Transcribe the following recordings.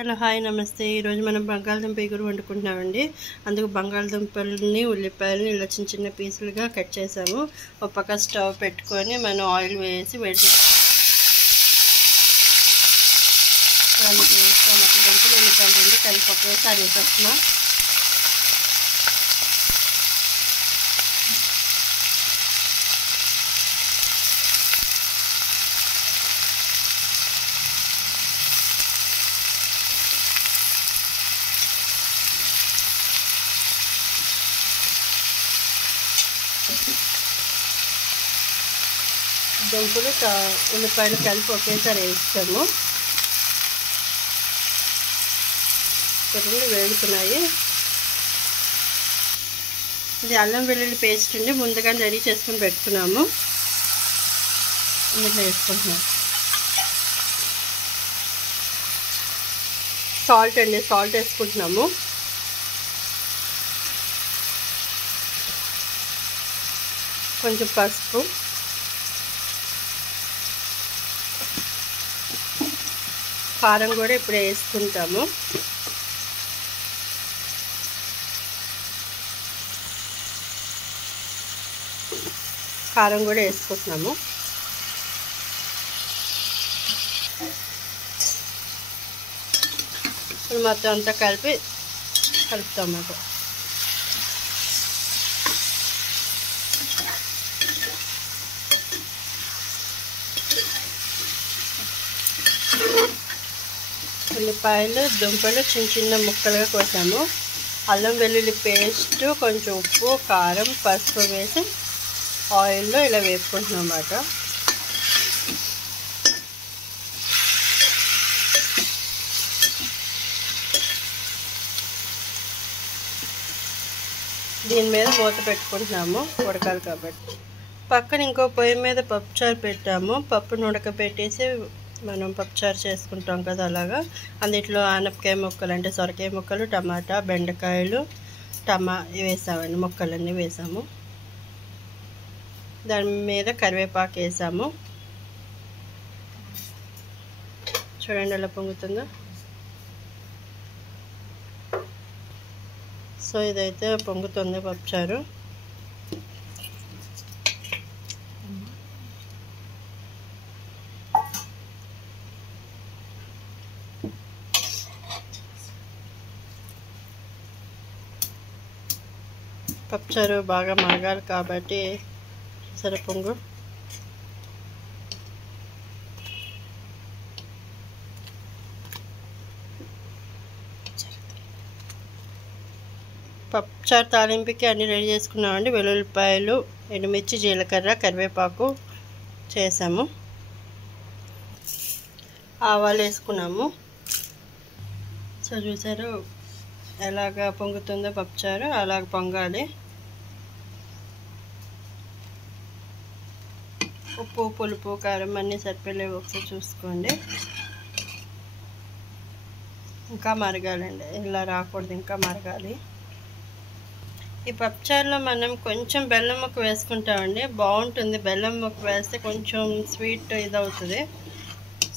Hello hi నమస్తే. ఈరోజు మనం బంగాళదుంప ఎగురు వండుకుంటున్నామండి. అందుకు బంగాళదుంపల్ని ఉల్లిపాయలని ఇలా చిన్న చిన్న పీసులుగా కట్ చేసాము. ఒక పక్క స్టవ్ పెట్టుకొని మనం ఆయిల్ వేసి వేడి చేసుకున్నాం. దుంపలు ఉల్లిపాయలు రెండు కలిపి ఒకేసారి వేసేస్తున్నాం. దుంపలు ఉల్లిపాయలు కలిపి ఒకేసారి వేస్తాము. వేడుతున్నాయి. ఇది అల్లం వెల్లుల్లి పేస్ట్ అండి. ముందుగా రెడీ చేసుకుని పెట్టుకున్నాము. ఇందులో వేసుకుంటున్నాం. సాల్ట్ అండి, సాల్ట్ వేసుకుంటున్నాము. కొంచెం పసుపు, కారం కూడా ఇప్పుడు వేసుకుంటాము. కారం కూడా వేసుకుంటున్నాము. ఇప్పుడు మొత్తం అంతా కలుపుతాము. ఉల్లిపాయలు దుంపలు చిన్న చిన్న ముక్కలుగా కోసాము. అల్లం వెల్లుల్లి పేస్ట్, కొంచెం ఉప్పు, కారం, పసుపు వేసి ఆయిల్లో ఇలా వేపుకుంటున్నాం అన్నమాట. దీని మీద మూత పెట్టుకుంటున్నాము, ఉడకాలి కాబట్టి. పక్కన ఇంకో పొయ్యి మీద పప్పుచారు పెట్టాము. పప్పును ఉడకబెట్టేసి మనం పప్పుచారు చేసుకుంటాం కదా, అలాగా. అందులో ఆనపకాయ ముక్కలు అంటే సొరకాయ ముక్కలు, టమాటా, బెండకాయలు, వేసామండి. ముక్కలన్నీ వేసాము. దాని మీద కరివేపాకు వేసాము. చూడండి ఎలా పొంగుతుందో. సో ఇదైతే పొంగుతుంది పప్పుచారు. పప్పుచారు బాగా మరగాలి కాబట్టి సరిపొంగు. పప్పుచారు తాలింపుకి అన్నీ రెడీ చేసుకున్నామండి. వెల్లుల్లిపాయలు, ఎండుమిర్చి, జీలకర్ర, కరివేపాకు చేసాము. ఆవాలు వేసుకున్నాము. సో చూసారు ఎలాగ పొంగుతుందో పప్పుచారు, అలాగ పొంగాలి. ఉప్పు, పులుపు, కారం అన్నీ సరిపోలేవు, ఒకసారి చూసుకోండి. ఇంకా మరగాలండి, ఇలా రాకూడదు, ఇంకా మరగాలి. ఈ పప్పుచారులో మనం కొంచెం బెల్లం ముక్క వేసుకుంటామండి, బాగుంటుంది. బెల్లం ముక్క వేస్తే కొంచెం స్వీట్ ఇదవుతుంది.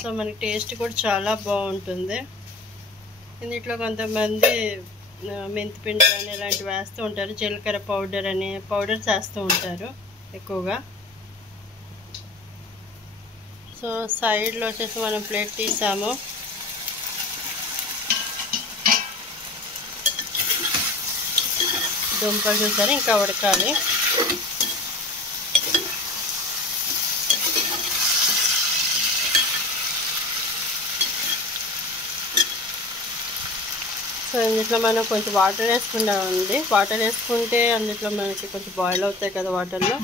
సో మనకి టేస్ట్ కూడా చాలా బాగుంటుంది. ఇందులో కొంతమంది మెంతిపిండి అని ఇలాంటివి వేస్తూ ఉంటారు. జీలకర్ర పౌడర్ అని పౌడర్స్ వేస్తూ ఉంటారు ఎక్కువగా. సో సైడ్లో వచ్చేసి మనం ప్లేట్ తీసాము. దుంపలు చూసారు, ఇంకా ఉడకాలి. సో ఇందులో మనం కొంచెం వాటర్ వేసుకుంటామండి. వాటర్ వేసుకుంటే అందులో మనకి కొంచెం బాయిల్ అవుతాయి కదా వాటర్లో.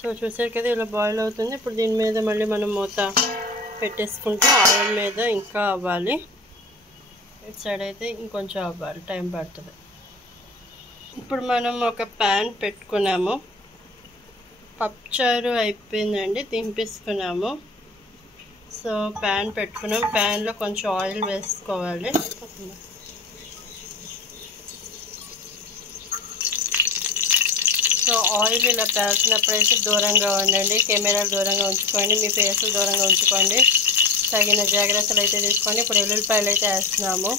సో చూసారు కదా ఇలా బాయిల్ అవుతుంది. ఇప్పుడు దీని మీద మళ్ళీ మనం మూత పెట్టేసుకుంటే ఆయిల్ మీద ఇంకా అవ్వాలి. ఇటు సైడ్ అయితే ఇంకొంచెం అవ్వాలి, టైం పడుతుంది. ఇప్పుడు మనం ఒక ప్యాన్ పెట్టుకున్నాము. పప్పుచారు అయిపోయిందండి, దింపేసుకున్నాము. సో ప్యాన్ పెట్టుకున్నాం. ప్యాన్లో కొంచెం ఆయిల్ వేసుకోవాలి. సో ఆయిల్ ఇలా పేల్చినప్పుడైతే దూరంగా ఉండండి, కెమెరాలు దూరంగా ఉంచుకోండి, మీ ఫేస్లు దూరంగా ఉంచుకోండి, తగిన జాగ్రత్తలు అయితే తీసుకోండి. ఇప్పుడు వెల్లుల్లిపాయలు అయితే వేస్తున్నాము.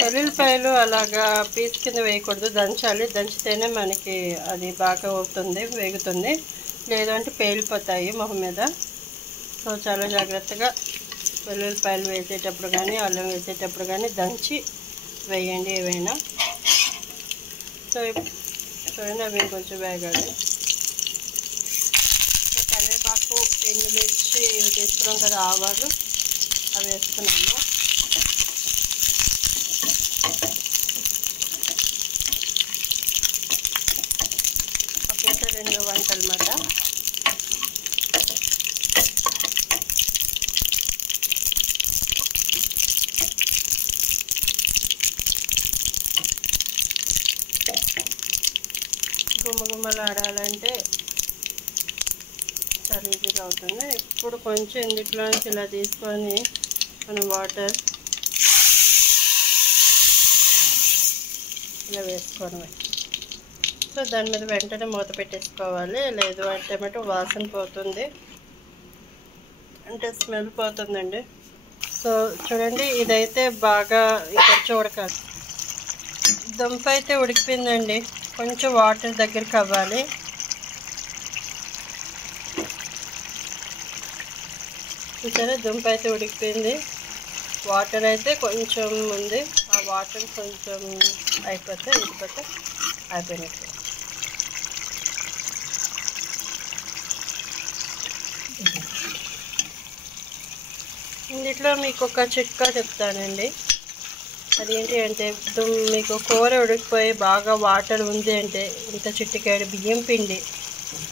వెల్లుల్లిపాయలు అలాగా పీస్ కింద వేయకూడదు, దంచాలి. దంచితేనే మనకి అది బాగా అవుతుంది, వేగుతుంది. లేదంటే పేలిపోతాయి మొహం మీద. సో చాలా జాగ్రత్తగా వెల్లుల్లిపాయలు వేసేటప్పుడు కానీ అల్లం వేసేటప్పుడు కానీ దంచి వేయండి ఏవైనా. సో చూడండి అవి కొంచెం వేగాలి. సో కరివేపాకు, ఎండుమిర్చి ఇవి తీసుకున్నాం కదా, ఆవాలు అవి వేస్తున్నాము. ఒకేసారి 2 వంటలు అన్నమాట. గుమ్మగుమ్మలాడాలంటే చాలా ఈజీగా అవుతుంది. ఇప్పుడు కొంచెం ఇందులో నుంచి ఇలా తీసుకొని మనం వాటర్ ఇలా వేసుకోవడమే. సో దాని మీద వెంటనే మూత పెట్టేసుకోవాలి, లేదు అంటే మటు వాసన పోతుంది, అంటే స్మెల్ పోతుందండి. సో చూడండి ఇదైతే బాగా ఇక్కడ చూడకాలి. దుంప అయితే ఉడికిపోయిందండి, కొంచెం వాటర్ దగ్గరికి అవ్వాలి. చూసారా, దుంప అయితే ఉడికిపోయింది, వాటర్ అయితే కొంచెం ఉంది. ఆ వాటర్ కొంచెం అయిపోతే ఉడికిపోతే అయిపోయినట్టు. ఇందులో మీకు ఒక చిట్కా చెప్తానండి. అదేంటి అంటే, మీకు కూర ఉడికిపోయి బాగా వాటర్ ఉంది అంటే ఇంత చిటికెడు బియ్యం పిండి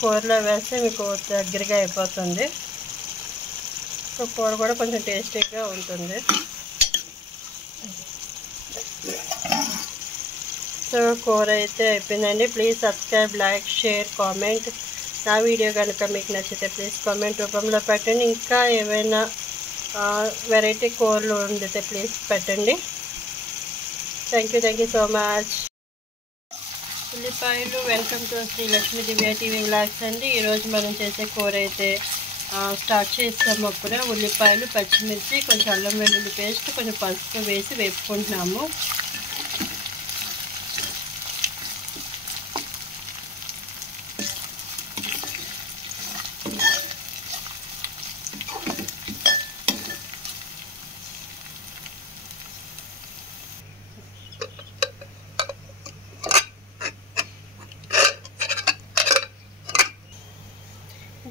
కూరలో వేస్తే మీకు దగ్గరగా అయిపోతుంది. సో కూర కూడా కొంచెం టేస్టీగా ఉంటుంది. సో కూర అయితే అయిపోయిందండి. Please subscribe, like, share, comment. నా వీడియో కనుక మీకు నచ్చితే ప్లీజ్ కామెంట్ రూపంలో పెట్టండి. ఇంకా ఏమైనా వెరైటీ కూరలు వండితే ప్లీజ్ పెట్టండి. Thank you so much. ఉల్లిపాయలు, welcome to Shri Lakshmi Divya TV vlogs అండి. ఈరోజు మనం చేసే కూర అయితే స్టార్ట్ చేస్తాము. అప్పుడే ఉల్లిపాయలు, పచ్చిమిర్చి, కొంచెం అల్లం వెల్లుల్లి పేస్ట్, కొంచెం పసుపు వేసి వేపుకుంటున్నాము.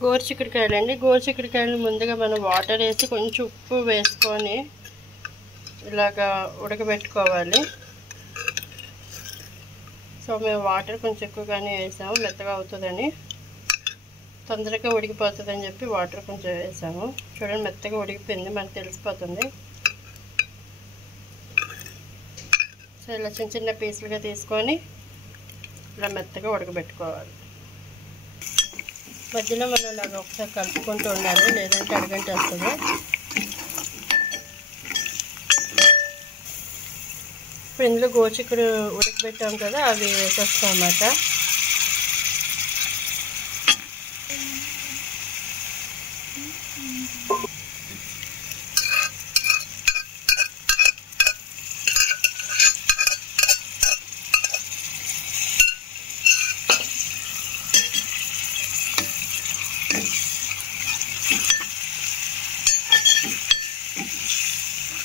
గోరుచిక్కుడుకాయలు అండి. గోరుచిక్కుడుకాయలు ముందుగా మనం వాటర్ వేసి కొంచెం ఉప్పు వేసుకొని ఇలాగా ఉడకబెట్టుకోవాలి. సో మేము వాటర్ కొంచెం ఎక్కువగానే వేసాము, మెత్తగా అవుతుందని, తొందరగా ఉడికిపోతుందని చెప్పి వాటర్ కొంచెం వేసాము. చూడండి మెత్తగా ఉడికిపోయింది, మనకు తెలిసిపోతుంది. సో ఇలా చిన్న చిన్న పీసులుగా తీసుకొని ఇలా మెత్తగా ఉడకబెట్టుకోవాలి. మధ్యలో మనం ఇలాగ ఒకసారి కలుపుకుంటూ ఉండాలి, లేదంటే అడుగంట వస్తుంది. ఇప్పుడు ఇందులో గోరుచిక్కుడు ఉడకబెట్టాం కదా, అవి వేసేస్తాం అన్నమాట.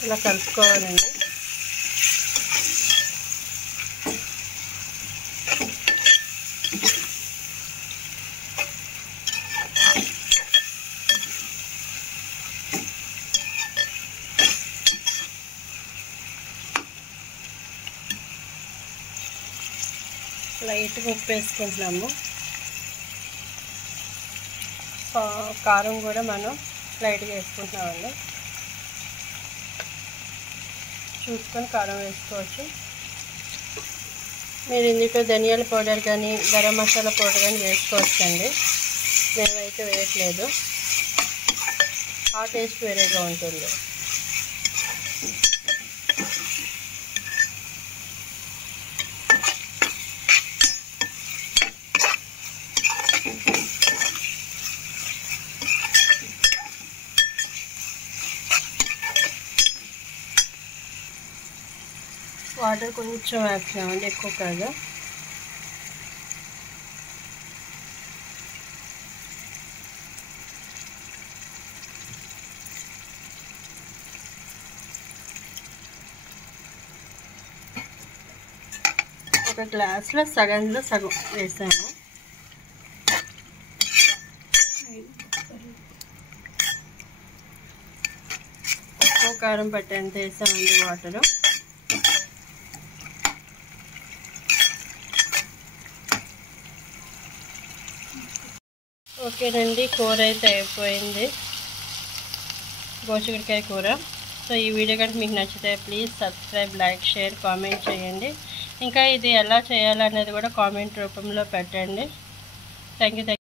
ఇలా కలుపుకోవాలండి. లైట్గా ఉప్పు వేసుకుంటున్నాము. కారం కూడా మనం లైట్గా వేసుకుంటున్నామండి. చూసుకొని కారం వేసుకోవచ్చు. మీరు ఇందులో ధనియాల పౌడర్ కానీ గరం మసాలా పౌడర్ కానీ వేసుకోవచ్చండి. మేమైతే వేయట్లేదు, ఆ టేస్ట్ వేరేగా ఉంటుంది. వాటర్ కొంచెం వేస్తున్నామండి, ఎక్కువ కాదు. ఒక గ్లాస్లో సగంలో సగం వేసాము. ఉప్పు కారం పట్టేంత వేసామండి వాటరు. ఓకేనండి, కూర అయితే అయిపోయింది, గోరుచిక్కుడుకాయ కూర. సో ఈ వీడియో కనుక మీకు నచ్చితే please subscribe, like, share, comment చేయండి. ఇంకా ఇది ఎలా చేయాలనేది కూడా కామెంట్ రూపంలో పెట్టండి. Thank you.